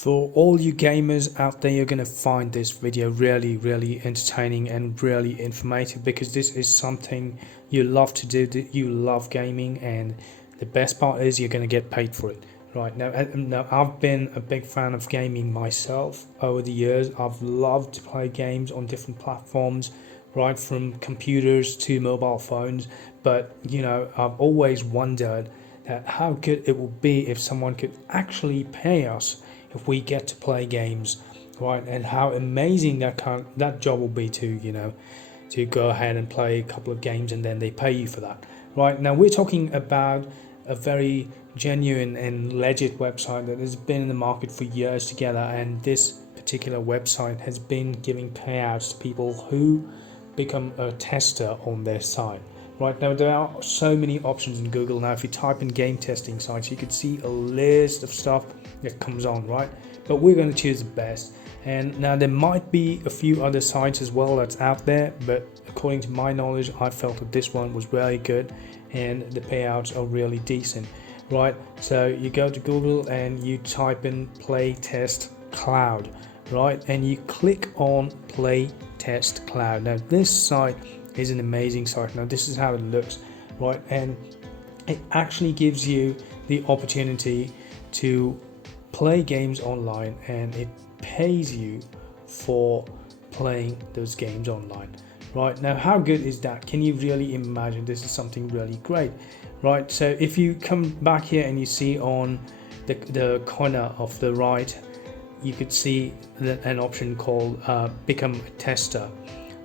For all you gamers out there, you're going to find this video really entertaining and really informative, because this is something you love to do, that you love gaming, and the best part is you're going to get paid for it. Right now, I've been a big fan of gaming myself over the years. I've loved to play games on different platforms, right from computers to mobile phones. But I've always wondered that how good it would be if someone could actually pay us if we get to play games, right? And how amazing that job will be to go ahead and play a couple of games and then they pay you for that, right? Now we're talking about a very genuine and legit website that has been in the market for years together, and this particular website has been giving payouts to people who become a tester on their site. Right now, there are so many options in Google. Now, if you type in game testing sites, you could see a list of stuff that comes on, right? But we're going to choose the best. And now there might be a few other sites as well that's out there, but according to my knowledge, I felt that this one was really good and the payouts are really decent, right? So you go to Google and you type in Play Test Cloud, right? And you click on Play Test Cloud. Now, this site is an amazing site. Now this is how it looks, right? And it actually gives you the opportunity to play games online, and it pays you for playing those games online. Right now, how good is that? Can you really imagine? This is something really great, right? So if you come back here and you see on the corner of the right, you could see an option called Become a Tester.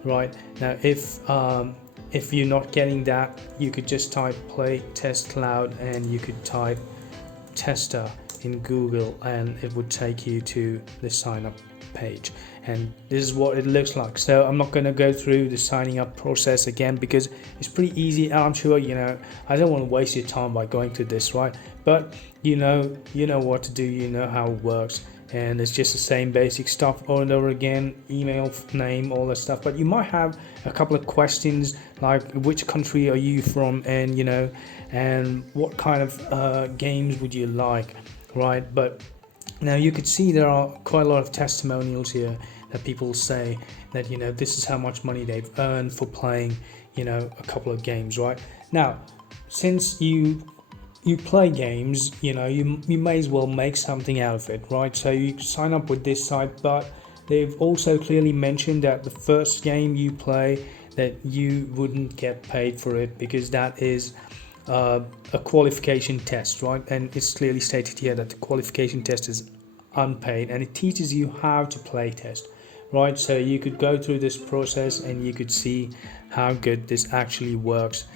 Right now, if you're not getting that, you could just type Play Test Cloud and you could type tester in Google and it would take you to the sign up page, and this is what it looks like. So I'm not going to go through the signing up process again because it's pretty easy. I'm sure I don't want to waste your time by going through this, right? But you know what to do, you know how it works, and it's just the same basic stuff over and over again: email, name, all that stuff. But you might have a couple of questions like which country are you from, and and what kind of games would you like, right? But now you could see there are quite a lot of testimonials here that people say that this is how much money they've earned for playing a couple of games, right? Now, since you play games, you may as well make something out of it, right? So you sign up with this site, but they've also clearly mentioned that the first game you play, that you wouldn't get paid for it, because that is a qualification test, right? And it's clearly stated here that the qualification test is unpaid, and it teaches you how to play test, right? So you could go through this process and you could see how good this actually works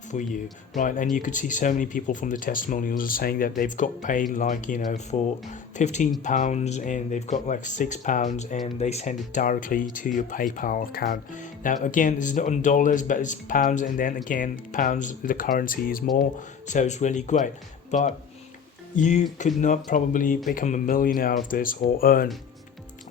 for you, right? And you could see so many people from the testimonials are saying that they've got paid like for £15 and they've got like £6 and they send it directly to your PayPal account. Now again, this is not in dollars, but it's pounds, and then again, pounds, the currency is more, so it's really great. But you could not probably become a millionaire out of this or earn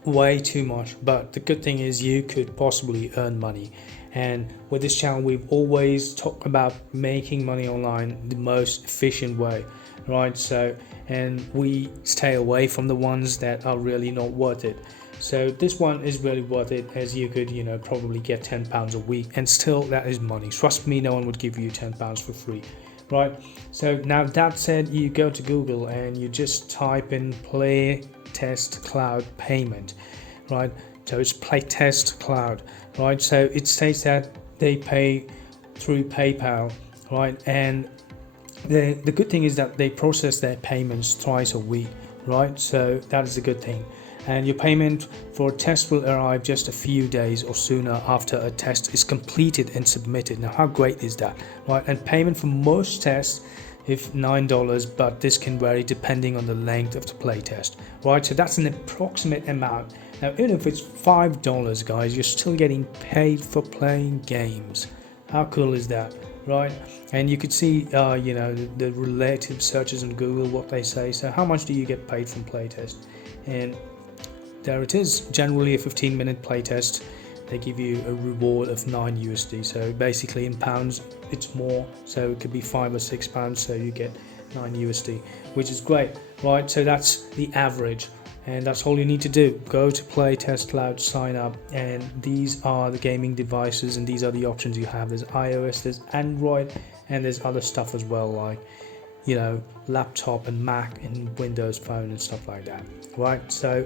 way too much, but the good thing is you could possibly earn money. And with this channel, we've always talked about making money online the most efficient way, right? So, and we stay away from the ones that are really not worth it. So this one is really worth it, as you could probably get £10 a week, and still that is money. Trust me, no one would give you £10 for free, right? So now that said, you go to Google and you just type in Play Test Cloud payment, right? So it's Play Test Cloud, right? So it states that they pay through PayPal, right? And the good thing is that they process their payments twice a week, right? So that is a good thing. And your payment for a test will arrive just a few days or sooner after a test is completed and submitted. Now, how great is that, right? And payment for most tests is $9, but this can vary depending on the length of the play test, right? So that's an approximate amount. Now, even if it's $5, guys, you're still getting paid for playing games. How cool is that, right? And you could see, the relative searches on Google, what they say. So how much do you get paid from playtest? And there it is. Generally a 15-minute playtest, they give you a reward of $9. So basically in pounds, it's more. So it could be £5 or £6. So you get $9, which is great, right? So that's the average. and that's all you need to do. Go to Play Test Cloud, sign up, and these are the gaming devices, and these are the options you have. There's iOS, there's Android, and there's other stuff as well, like laptop and Mac and Windows Phone and stuff like that. Right, so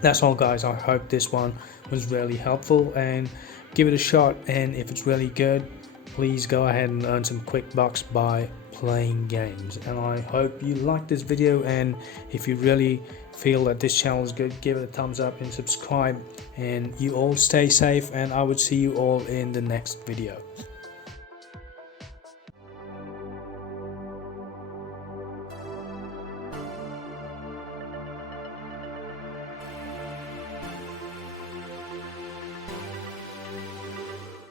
that's all, guys. I hope this one was really helpful, and give it a shot. And if it's really good, please go ahead and earn some quick bucks by playing games. And I hope you like this video, and if you really feel that this channel is good, give it a thumbs up and subscribe. And you all stay safe, and I would see you all in the next video.